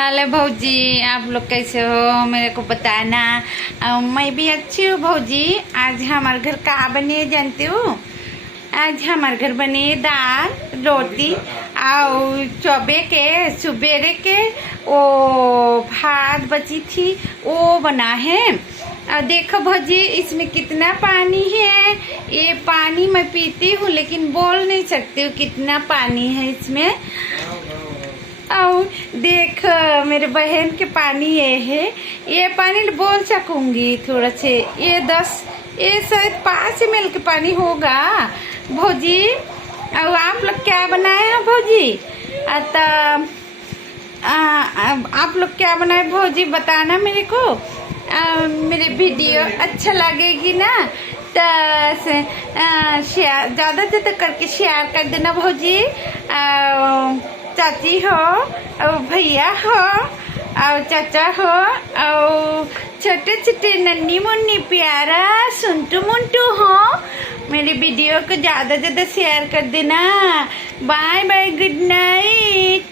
Hello भौजी, आप लोग कैसे हो मेरे को बताना। मैं भी अच्छी हूँ भौजी। आज हमारे घर का बने जानते हो? आज हमारे घर बने दाल रोटी और सुबेरे के वो भात बची थी वो बना है। और देखो भौजी, इसमें कितना पानी है। ये पानी मैं पीती हूँ लेकिन बोल नहीं सकती हूँ कितना पानी है इसमें। और देख मेरे बहन के पानी ये है, ये पानी बोल सकूंगी थोड़ा से। ये शायद 5 ml के पानी होगा भौजी। और आप लोग क्या बनाए हैं भौजी? तो आप लोग क्या बनाए भौजी बताना मेरे को। मेरे वीडियो अच्छा लगेगी ना तो शेयर ज़्यादा करके शेयर कर देना भौजी। चाची हो और भैया हो और चाचा हो और छोटे छोटे नन्ही मुन्नी प्यारा सुंटू मुंटू हो। मेरे वीडियो को ज़्यादा शेयर कर देना। Bye bye, good night.